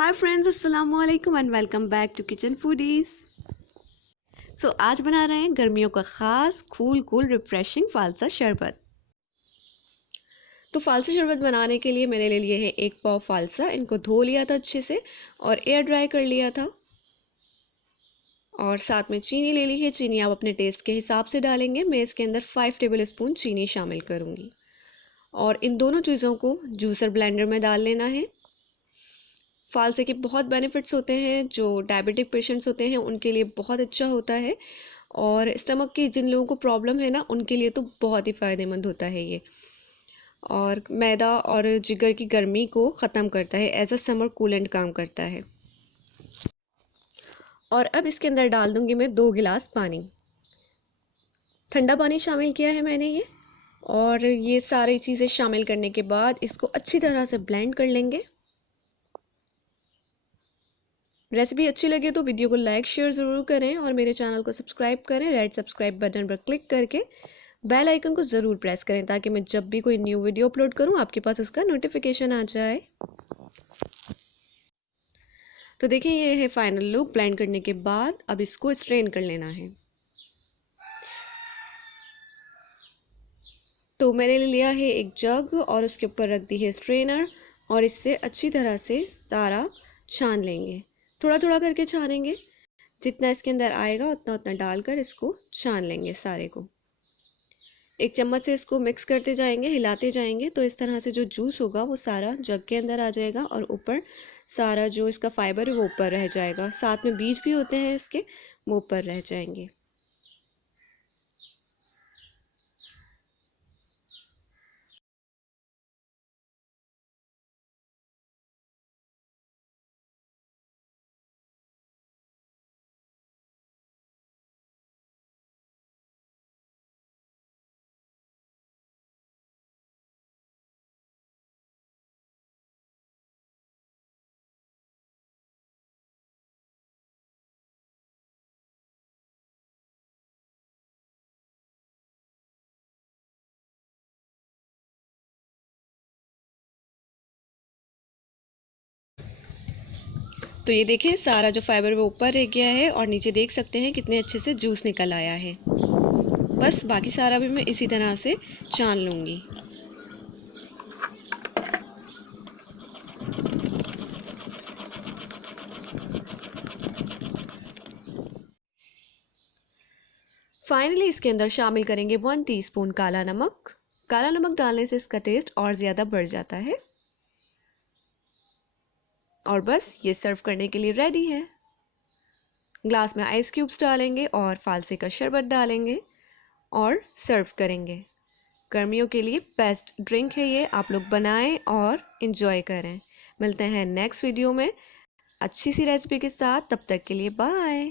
हाय friends, अस्सलाम वालेकुम and welcome back to Kitchen Foodies. आज बना रहे हैं गर्मियों का ख़ास कूल रिफ्रेशिंग फालसा शरबत। तो फालसा शरबत बनाने के लिए मैंने ले लिए हैं 1 पाव फालसा। इनको धो लिया था अच्छे से और एयर ड्राई कर लिया था। और साथ में चीनी ले ली है। चीनी आप अपने टेस्ट के हिसाब से डालेंगे। मैं इसके अंदर 5 टेबल स्पून चीनी शामिल करूँगी। और इन दोनों चीज़ों को जूसर ब्लेंडर में डाल लेना है। फालसे के बहुत बेनिफिट्स होते हैं। जो डायबिटिक पेशेंट्स होते हैं उनके लिए बहुत अच्छा होता है। और स्टमक की जिन लोगों को प्रॉब्लम है ना, उनके लिए तो बहुत ही फ़ायदेमंद होता है ये। और मैदा और जिगर की गर्मी को ख़त्म करता है। एज अ समर कूलेंट काम करता है। और अब इसके अंदर डाल दूंगी मैं 2 गिलास पानी। ठंडा पानी शामिल किया है मैंने ये। और ये सारी चीज़ें शामिल करने के बाद इसको अच्छी तरह से ब्लेंड कर लेंगे। रेसिपी अच्छी लगे तो वीडियो को लाइक शेयर ज़रूर करें और मेरे चैनल को सब्सक्राइब करें। रेड सब्सक्राइब बटन पर क्लिक करके बेल आइकन को ज़रूर प्रेस करें ताकि मैं जब भी कोई न्यू वीडियो अपलोड करूं आपके पास उसका नोटिफिकेशन आ जाए। तो देखिए, ये है फाइनल लुक। ब्लेंड करने के बाद अब इसको स्ट्रेन कर लेना है। तो मैंने ले लिया है एक जग और उसके ऊपर रख दी है स्ट्रेनर। और इससे अच्छी तरह से सारा छान लेंगे। थोड़ा थोड़ा करके छानेंगे। जितना इसके अंदर आएगा उतना उतना डालकर इसको छान लेंगे सारे को। एक चम्मच से इसको मिक्स करते जाएंगे, हिलाते जाएंगे। तो इस तरह से जो जूस होगा वो सारा जग के अंदर आ जाएगा और ऊपर सारा जो इसका फाइबर है वो ऊपर रह जाएगा। साथ में बीज भी होते हैं इसके, वो ऊपर रह जाएंगे। तो ये देखें, सारा जो फाइबर वो ऊपर रह गया है और नीचे देख सकते हैं कितने अच्छे से जूस निकल आया है। बस बाकी सारा भी मैं इसी तरह से छान लूँगी। फाइनली इसके अंदर शामिल करेंगे 1 टीस्पून काला नमक। काला नमक डालने से इसका टेस्ट और ज़्यादा बढ़ जाता है। और बस ये सर्व करने के लिए रेडी है। ग्लास में आइस क्यूब्स डालेंगे और फालसे का शरबत डालेंगे और सर्व करेंगे। गर्मियों के लिए बेस्ट ड्रिंक है ये। आप लोग बनाएं और इन्जॉय करें। मिलते हैं नेक्स्ट वीडियो में अच्छी सी रेसिपी के साथ। तब तक के लिए बाय।